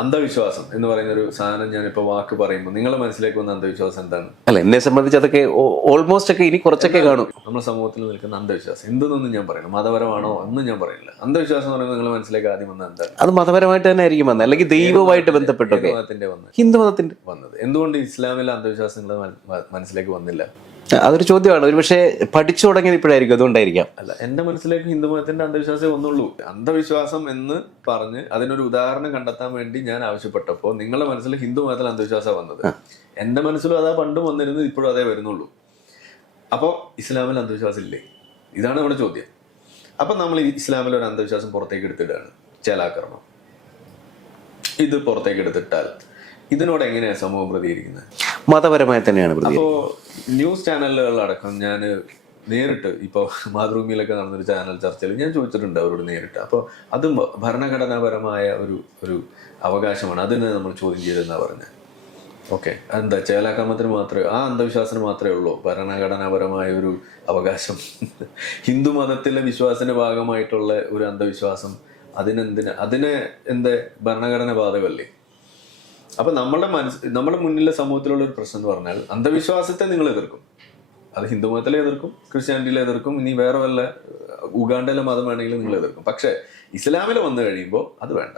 അന്ധവിശ്വാസം എന്ന് പറയുന്ന ഒരു സാധനം ഞാനിപ്പോ വാക്ക് പറയുമ്പോൾ നിങ്ങളുടെ മനസ്സിലേക്ക് വന്ന അന്ധവിശ്വാസം എന്താണ്? അല്ല, എന്നെ സംബന്ധിച്ച് അതൊക്കെ ഓൾമോസ്റ്റ് ഒക്കെ ഇനി കുറച്ചൊക്കെ കാണും. നമ്മുടെ സമൂഹത്തിൽ നിൽക്കുന്ന അന്ധവിശ്വാസം എന്തെന്നൊന്നും ഞാൻ പറയുന്നു, മതപരമാണോ ഒന്നും ഞാൻ പറയുന്നില്ല. അന്ധവിശ്വാസം എന്ന് പറയുമ്പോൾ നിങ്ങളുടെ മനസ്സിലേക്ക് ആദ്യം വന്ന എന്താണ്? അത് മതപരമായിട്ട് തന്നെ ആയിരിക്കും വന്നത്, അല്ലെങ്കിൽ ദൈവമായിട്ട് ബന്ധപ്പെട്ടൊക്കെ. മതത്തിന്റെ വന്നത്, ഹിന്ദു മതത്തിന്റെ വന്നത്. എന്തുകൊണ്ട് ഇസ്ലാമിലെ അന്ധവിശ്വാസം നിങ്ങളുടെ മനസ്സിലേക്ക് വന്നില്ല? അതൊരു ചോദ്യമാണ്. ഒരു പക്ഷേ പഠിച്ചു തുടങ്ങിയത് ഇപ്പോഴായിരിക്കും, അതുകൊണ്ടായിരിക്കാം. അല്ല, എന്റെ മനസ്സിലേക്ക് ഹിന്ദു മതത്തിന്റെ അന്ധവിശ്വാസമേ ഒന്നുള്ളൂ. അന്ധവിശ്വാസം എന്ന് പറഞ്ഞ് അതിനൊരു ഉദാഹരണം കണ്ടെത്താൻ വേണ്ടി ഞാൻ ആവശ്യപ്പെട്ടപ്പോൾ നിങ്ങളുടെ മനസ്സിൽ ഹിന്ദു മതത്തിൽ അന്ധവിശ്വാസം വന്നത്. എന്റെ മനസ്സിലും അതാ പണ്ടും വന്നിരുന്നത്, ഇപ്പോഴും അതേ വരുന്നുള്ളൂ. അപ്പോൾ ഇസ്ലാമിൽ അന്ധവിശ്വാസം ഇല്ലേ? ഇതാണ് നമ്മുടെ ചോദ്യം. അപ്പം നമ്മൾ ഇസ്ലാമിൽ ഒരു അന്ധവിശ്വാസം പുറത്തേക്ക് എടുത്തിട്ടാണ് ചേലാക്രമണം. ഇത് പുറത്തേക്ക് എടുത്തിട്ടാൽ ഇതിനോട് എങ്ങനെയാണ് സമൂഹം പ്രതികരിക്കുന്നത്? മതപരമായി തന്നെയാണ്. അപ്പോൾ ന്യൂസ് ചാനലുകളിലടക്കം ഞാൻ നേരിട്ട് ഇപ്പോൾ മാതൃഭൂമിയിലൊക്കെ നടന്നൊരു ചാനൽ ചർച്ചയിൽ ഞാൻ ചോദിച്ചിട്ടുണ്ട് അവരോട് നേരിട്ട്. അപ്പോൾ അത് ഭരണഘടനാപരമായ ഒരു അവകാശമാണ്, അതിനെ നമ്മൾ ചോദ്യം ചെയ്തെന്നാണ് പറഞ്ഞത്. ഓക്കെ, എന്താ ചേലാക്രമണത്തിന് മാത്രമേ, ആ അന്ധവിശ്വാസത്തിന് മാത്രമേ ഉള്ളൂ ഭരണഘടനാപരമായ ഒരു അവകാശം? ഹിന്ദു മതത്തിലെ വിശ്വാസത്തിന്റെ ഭാഗമായിട്ടുള്ള ഒരു അന്ധവിശ്വാസം അതിനെ എന്താ ഭരണഘടന ബാധകമല്ലേ? അപ്പൊ നമ്മുടെ മുന്നിലെ സമൂഹത്തിലുള്ള ഒരു പ്രശ്നം എന്ന് പറഞ്ഞാൽ അന്ധവിശ്വാസത്തെ നിങ്ങൾ എതിർക്കും. അത് ഹിന്ദു മതത്തിലെ എതിർക്കും, ക്രിസ്ത്യാനിറ്റിയിലെ എതിർക്കും, ഇനി വേറെ വല്ല ഉഗാണ്ടയിലെ മതം വേണമെങ്കിലും നിങ്ങൾ എതിർക്കും. പക്ഷെ ഇസ്ലാമിൽ വന്നു കഴിയുമ്പോൾ അത് വേണ്ട.